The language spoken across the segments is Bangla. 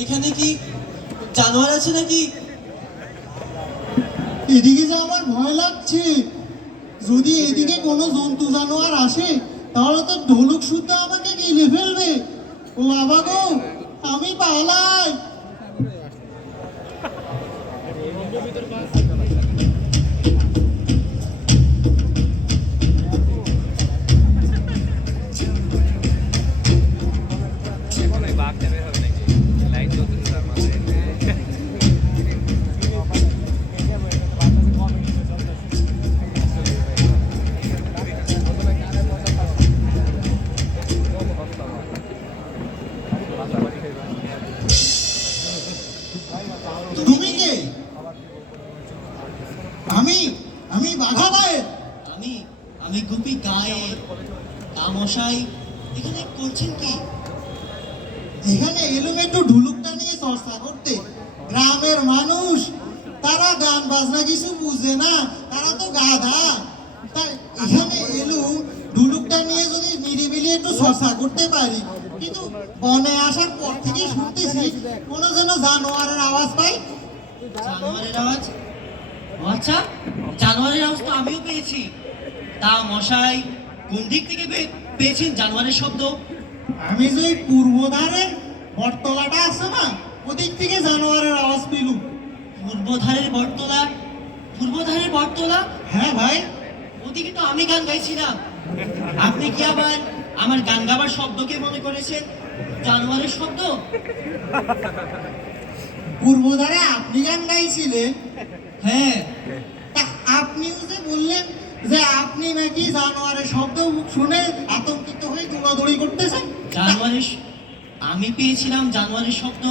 এখানে কি জানোয়ার আছে নাকি? এদিকে যে আমার ভয় লাগছে, যদি এদিকে কোনো জন্তু জানোয়ার আসে তাহলে তো ঢোলক শুদ্ধ আমাকে গিলে ফেলবে। ও বাবা গো, আমি পালাই। তুমি কে? আমি আমি বাঘা ভাই। আমি আমি গুপি গায়ে। মশাই এখানে করছেন কি? এখানে এলুম একটু ঢুলুকটা নিয়ে চর্চা করতে। গ্রামের মানুষ, তারা গান বাজনা কিছু বুঝে না, তারা তো গাধা। তাই এখানে এলুম ঢুলুকটা নিয়ে যদি নিরিবিলি একটু চর্চা করতে পারি। কিন্তু বনে আসার পর থেকেই শুনতেছি কোনো যেন জানোয়ারের আওয়াজ পাই। জানোয়ারের আওয়াজ? ও আচ্ছা, জানোয়ারের আওয়াজ তো আমিও পেয়েছি। তা মশাই কোন দিক থেকে পেয়েছেন জানোয়ারের শব্দ? আমি যে ওই পূর্ব ধারের বটতলাটা আছে না, ওদিক থেকে জানোয়ারের আওয়াজ পেলুম। পূর্বধারের বটতলা? পূর্বধারের বটতলা? হ্যাঁ ভাই। ওদিকে তো আমি গান গাইছিলাম। আপনি কি আবার আমার গান গাবার শব্দকে মনে করেছেন জানোয়ারের শব্দ? পূর্ব ধারে আপনি গান গাইছিলেন? হ্যাঁ। তা আপনিও যে বললেন যে আপনি নাকি জানোয়ারের শব্দ শুনে আতঙ্কিত হয়ে দৌড়াদৌড়ি করতেছেন। আমি পেয়েছিলাম জানোয়ারের শব্দ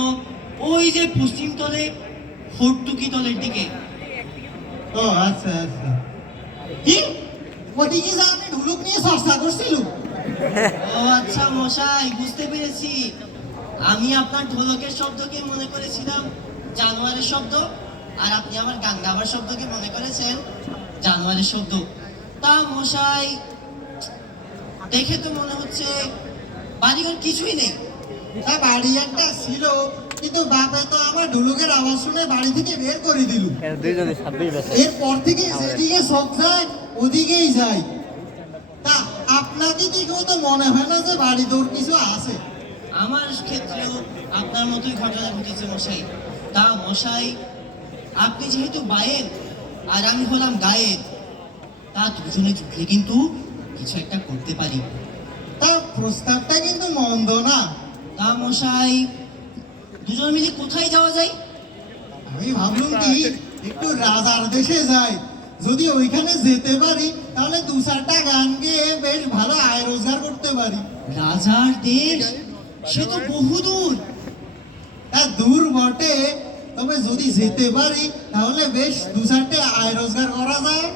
ওই যে পশ্চিম তলে হর্তুকি তলের দিকে। ও আচ্ছা আচ্ছা। কি ওদিকে যা আমি ঢুলুক নিয়ে চর্চা করছিল? ও আচ্ছা মশাই, বুঝতে পেরেছি। আমি আপনার ঢোলকের শব্দকে মনে করেছিলাম জানোয়ারের শব্দ, আর আপনি আমার গান গাবার শব্দকে মনে করেছেন জানোয়ারের শব্দ। তা মশাই দেখে তো মনে হচ্ছে বাড়িঘর কিছুই নেই। তা বাড়ি একটা ছিল, কিন্তু বাপে তো আমার ঢুলুকের আওয়াজ শুনে বাড়ি থেকে বের করে দিল। এরপর থেকে যেদিকে সব যায় ওদিকেই যাই। তা আপনাকে দেখেও তো মনে হয় না যে বাড়ি দৌড় কিছু আছে। আমার ক্ষেত্রেও আপনার মতোই ঘটনা ঘটেছে মশাই। তা মশাই আপনি যেহেতু বায়ের আর আমি হলাম গায়ের, তা দুজনে যুদ্ধে কিন্তু কিছু একটা করতে পারি। তা প্রস্তাবটা কিন্তু মন্দ না। তা মশাই দুজন মিলে কোথায় যাওয়া যায়? আমি ভাবলাম কি একটু রাজার দেশে যাই। যদি ওইখানে যেতে পারি তাহলে দু চারটা গান গেয়ে বেশ ভালো আয় রোজগার করতে পারি। রাজার দেশ? সে তো বহুদূর। তা দূর বটে, তবে যদি যেতে পারি তাহলে বেশ দু চারটে আয় রোজগার করা যায়।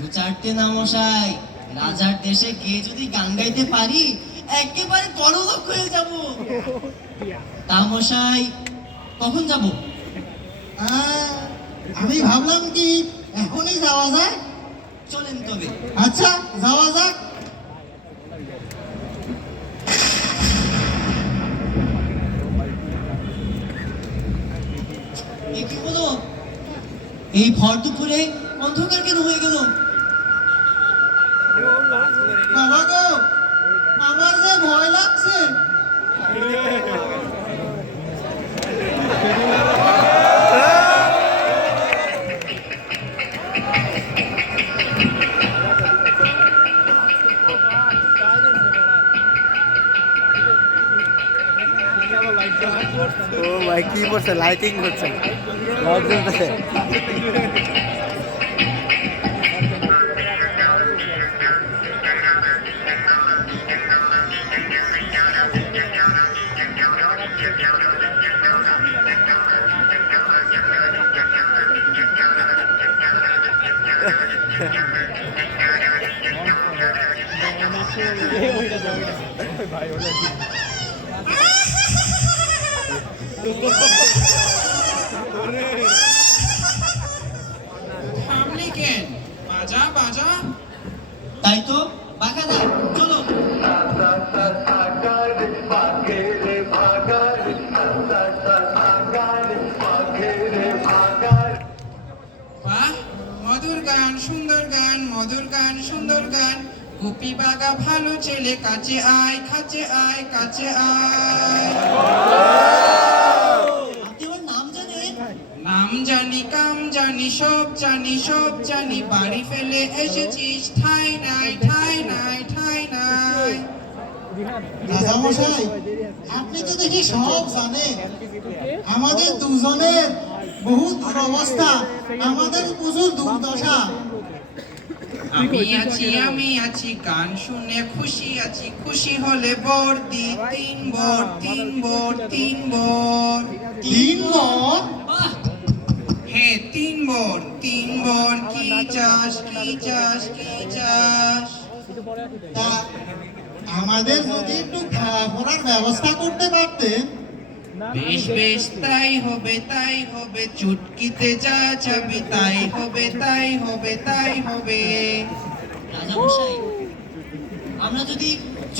দু চারটে না মশাই, রাজার দেশে গিয়ে যদি গান গাইতে পারি একেবারে বড়লোক হয়ে যাব। তা মশাই কখন যাব? আমি ভাবলাম কি এখনই যাওয়া যায়। চলেন তবে। আচ্ছা যাওয়া যাক। এ কি হলো? এই ভর দুপুরে অন্ধকার কেন হয়ে গেল? বাবা গো, আমার যে ভয় লাগছে। ও ভাই কি করছে, লাইটিং করছে, লাইট জ্বলতেছে। ভাই ওটা থামলি কেন? বাজা বাজা। তাই তো বাঘাদা, চলো। भागर भागर भागर মধুর গান সুন্দর গান গুপি বাগা ভালো ছেলে কাছে আয় কাছে আয় কাছে আয় আপনি আমার নাম জানেন? নাম জানি কাম জানি সব জানি সব জানি বাড়ি ফেলে এসেছিস ঠাই নাই ঠাই নাই ঠাই নাই রাজামশাই আপনি তো দেখি সব জানেন। আমাদের দুজনের বহু দুরবস্থা, আমাদের প্রচুর দুর্দশা। আমি আছি গান শুনে খুশি আছি খুশি হলে বর দি তিন বর তিন বর তিন বর তিন বর? বাহ! হ্যাঁ তিন বর কি চাস কি চাস কি চাস তা আমাদের যদি একটু খাওয়া পড়ার ব্যবস্থা করতে পারতেন। বেশ বেশ তাই হবে চুটকিতে যা চাবি তাই হবে তাই হবে তাই হবে রাজামশাই, আমরা যদি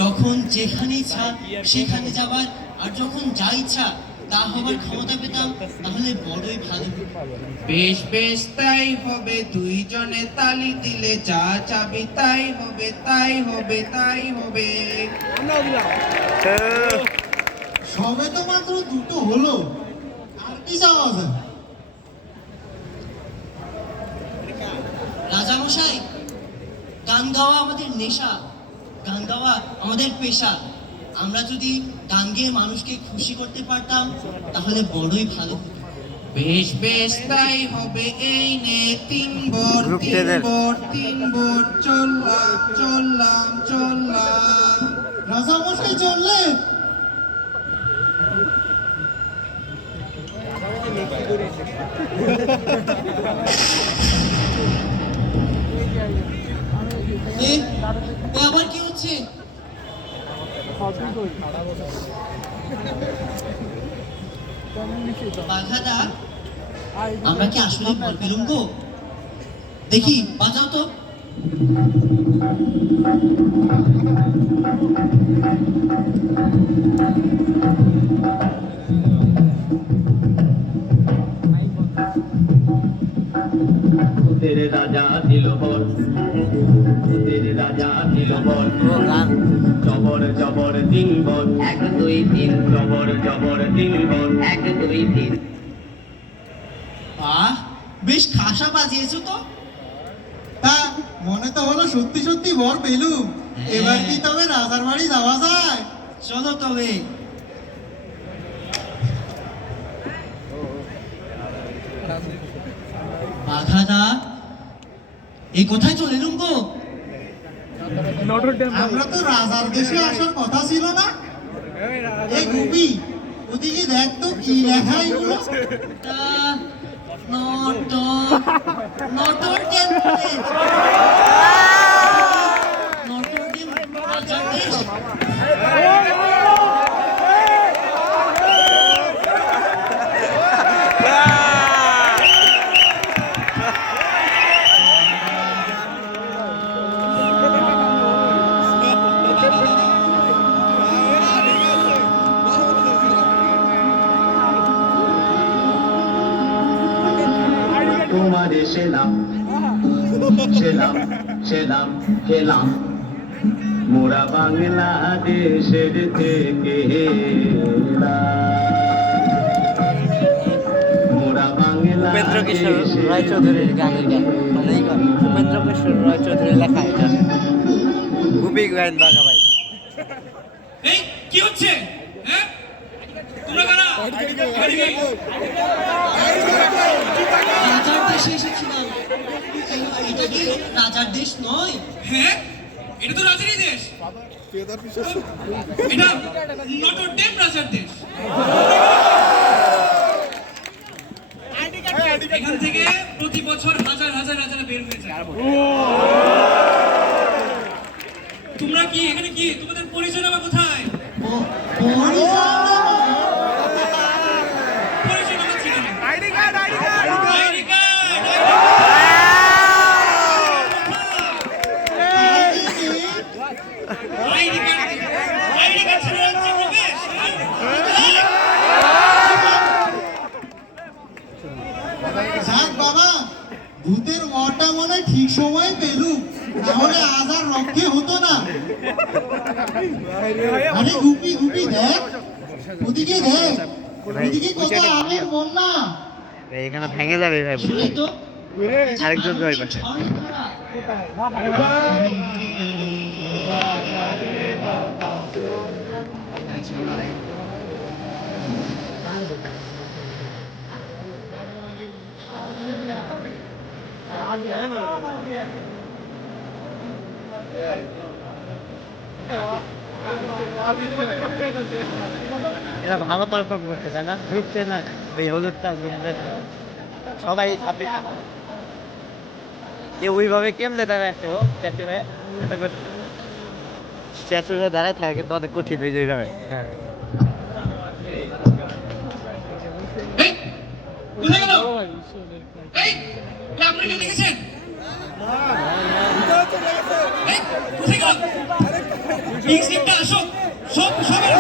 যখন যেখানে ইচ্ছা সেখানে যাবার আর যখন যা ইচ্ছা তা হবার ক্ষমতা পেতাম তাহলে বড়ই ভালো হতো। বেশ বেশ তাই হবে দুইজনে তালি দিলে যা চাবি তাই হবে তাই হবে তাই হবে সবে তো মাত্র দুটো হলো, আর কি চাওয়া যায়? রাজামশাই, গান গাওয়া আমাদের নেশা, গান গাওয়া আমাদের পেশা। আমরা যদি গান গেয়ে মানুষকে খুশি করতে পারতাম তাহলে বড়ই ভালো হতো। বেশ বেশ তাই হবে এই নে তিন বর গ্রুপ তিন টেনের। বর তিন বর চললাম চললাম চললাম রাজামশাই চললেন? এ আবার কি হচ্ছে? বাঘাদা, আমরা কি আসলে বল পেলুম গো? দেখি বাজাও তো। तेरे राजा दिल बोल तेरे राजा दिल बोल ও গান জবর জবর দিন বল এক দুই তিন জবর জবর দিন বল এক দুই তিন বাহ, বেশ খাসা বাজিয়েছো তো। তা মনে তো হলো সত্যি সত্যি বর পেলুম। এবার কি তবে রাজার বাড়ি যাওয়া যায়? চলো তবে। বাঘাদা, এই কোথায় চলে এলুম গো? আমরা তো রাজার দেশে আসার কথা ছিল না? এই গুপি, ওদিকে দেখ তো কি লেখা এগুলো। Notre Dame college. নটরডেম রাজার দেশ। তোমারে সেলাম সেলাম সেলাম সেলাম মোরা বাংলাদেশের থেকে মোরা উপেন্দ্র কিশোর বাংলাদেশের রায়চৌধুরীর গান এটা, মানে এই গান উপেন্দ্র কিশোর রায়চৌধুরীর লেখা এটা। গুপি গাইন বাঘা ভাই। এই কি হচ্ছে হ্যাঁ তোমরা কারা রাজার দেশে এসেছিলাম। এটা কি রাজার দেশ নয়? হ্যাঁ এটা তো রাজারই দেশ এটা নটরডেম রাজার দেশ এখান থেকে প্রতি বছর হাজার হাজার রাজারা বের হয়ে যায় তোমরা কি এখানে কি তোমাদের পরিচয় নামা কোথায় পরিচয় নামা ছিল না ID card ID card ID card ছিল না প্রবেশ যাক বাবা, ভূতের মরটা মনে হয় ঠিক সময় পেলুম। কি হতো না আরে গুপি গুপি দেখ ওদিকে দেখ ওদিকে কত আমের বন্যা এখানে ভেঙে যাবে ভাই এই তো আরেকজন ভাই পাশে অনেক খারাপ। এরা ভালো পারফর্ম করছে তাই না ঢুকছে না এই হলুদটা সবাই আপনি ওইভাবে কেমনে দাঁড়াচ্ছে ও স্ট্যাচুরে দাঁড়ায় থাকে কিন্তু অনেক কঠিন হয়ে যাবে হ্যাঁ এই, কোথায় গেল? এই, আপনারা দেখেছেন? এই, কোথায় গেল? পিঙ্ক স্লিপটা আসো, সব সবাই